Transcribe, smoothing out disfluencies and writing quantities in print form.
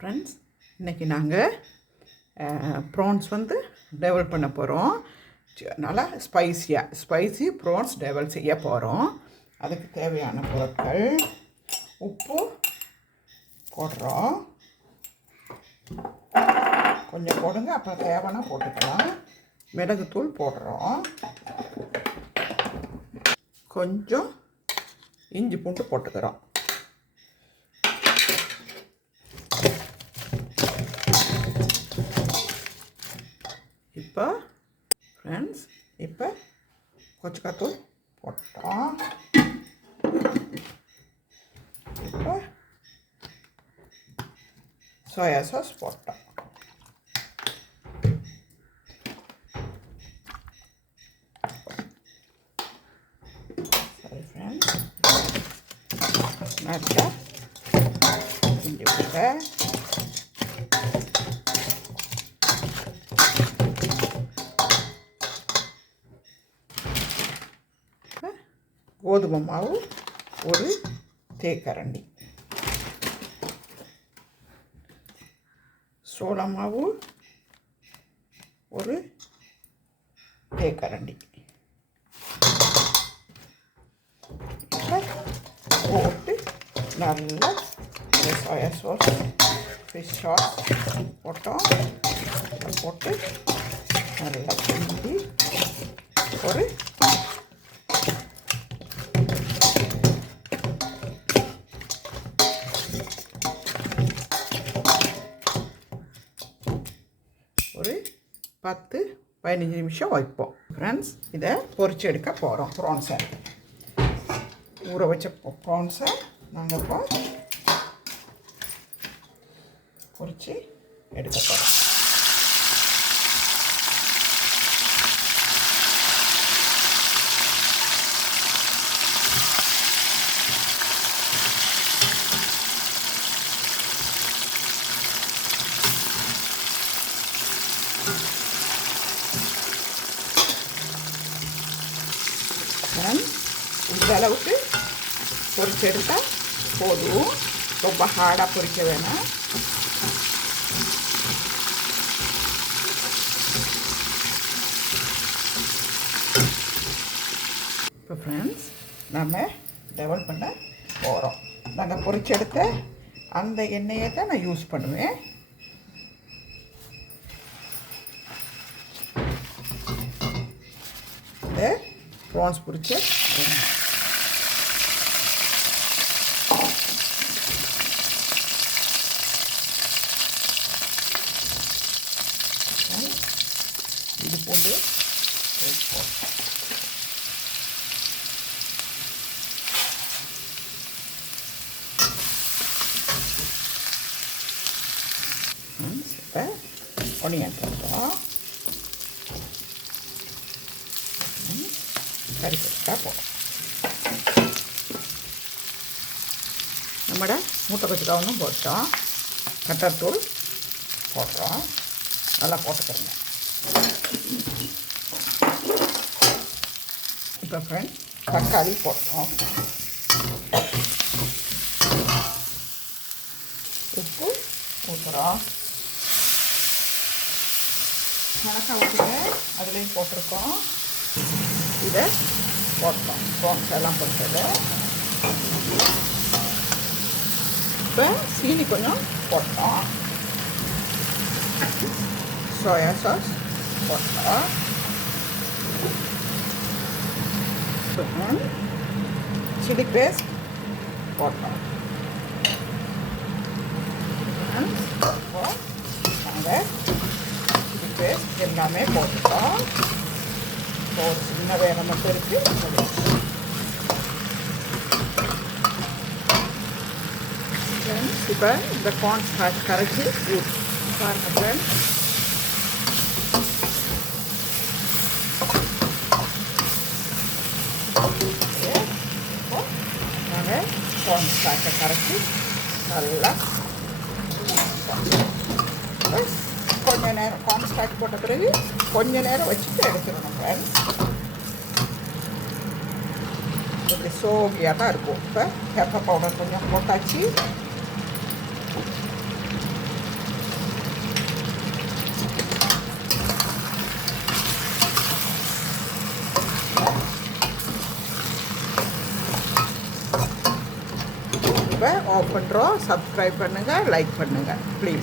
Friends, இன்றைக்கி நாங்கள் prawns வந்து டெவல் பண்ண போகிறோம். நல்லா ஸ்பைசி ப்ரான்ஸ் டெவல் செய்ய போகிறோம். அதுக்கு தேவையான பொருட்கள் உப்பு போடுறோம், கொஞ்சம் போடுங்க, அப்புறம் தேவைன்னா போட்டுக்கலாம். மிளகுத்தூள் போடுறோம், கொஞ்சம் இஞ்சி பூண்டு போட்டுக்கிறோம். இப்போ ஃப்ரெண்ட்ஸ், இப்போ கொச்சக்காத்தூள் போட்டோம். இப்போ சோயா சாஸ் போட்டோம். சரி ஃப்ரெண்ட்ஸ், நல்லா கிண்டி விடுங்க. கோதுமை மாவு ஒரு தேக்கரண்டி, சோள மாவு ஒரு தேக்கரண்டி போட்டு நல்லா சோயா சாஸ், ஃபிஷ் சாஸ் போட்டோம். போட்டு நல்லா கிண்டி ஒரு ஒரு 10-15 நிமிஷம் வைப்போம். ஃப்ரெண்ட்ஸ், இதை பொரிச்சு எடுக்க போகிறோம். ப்ரான்ஸை ஊற வச்ச ப்ரான்ஸை நாங்கள் இப்போ பொரிச்சு எடுக்க போகிறோம். இந்த அளவுக்கு பொரிச்சு எடுத்தால் போதும், ரொம்ப ஹார்டாக பொரிக்க வேணாம். இப்போ ஃப்ரெண்ட்ஸ், நம்ம டெவல் பண்ண போகிறோம். நாங்கள் பொரிச்செடுத்த அந்த எண்ணெயை தான் நான் யூஸ் பண்ணுவேன். இந்த ப்ரான்ஸ் பொரிச்ச இது பூண்டு இப்போ ஒனியன் போடுறோம், கறிக்கொட்டா போடும். நம்மட மூட்டை கொச்சுக்காவும் போட்டோம், கட்டத்தூள் போடுறோம், நல்லா போட்டுக்கிறோங்க. இப்போ ஃப்ரெண்ட், தக்காளி போடுறோம், உப்பு ஊற்றுறோம், மிளகாய் ஊற்றிட்டு அதுலேயும் போட்டிருக்கோம். இதை போட்டோம், ப்ரான்ஸ் எல்லாம் போட்டது. இப்போ சீனி கொஞ்சம் போட்டோம், சோயா சாஸ் போட்டோம், சில்லி பேஸ்ட் போட்டோம். நாங்கள் சில்லி பேஸ்ட் எல்லாமே போட்டுட்டோம். ஒரு சின்ன வேலை மட்டும் இருக்குது. இப்போ இந்த கார்ன்ஸ் கரைச்சி பாருங்கள் ஃப்ரெண்ட்ஸ். நாங்கள் கார்ன்ஸ் கரைச்சி நல்லா கொஞ்ச நேரம் கார்ன்ஸ் போட்ட பிறகு கொஞ்ச நேரம் வச்சுட்டு எடுத்துடணும் ஃப்ரெண்ட்ஸ். இப்படி சோகியாக தான் இருக்கும். இப்போ பெப்பர் பவுடர் கொஞ்சம் போட்டாச்சு. இப்போ ஆஃப் பண்ணுறோம். சப்ஸ்கிரைப் பண்ணுங்கள், லைக் பண்ணுங்கள் ப்ளீஸ்.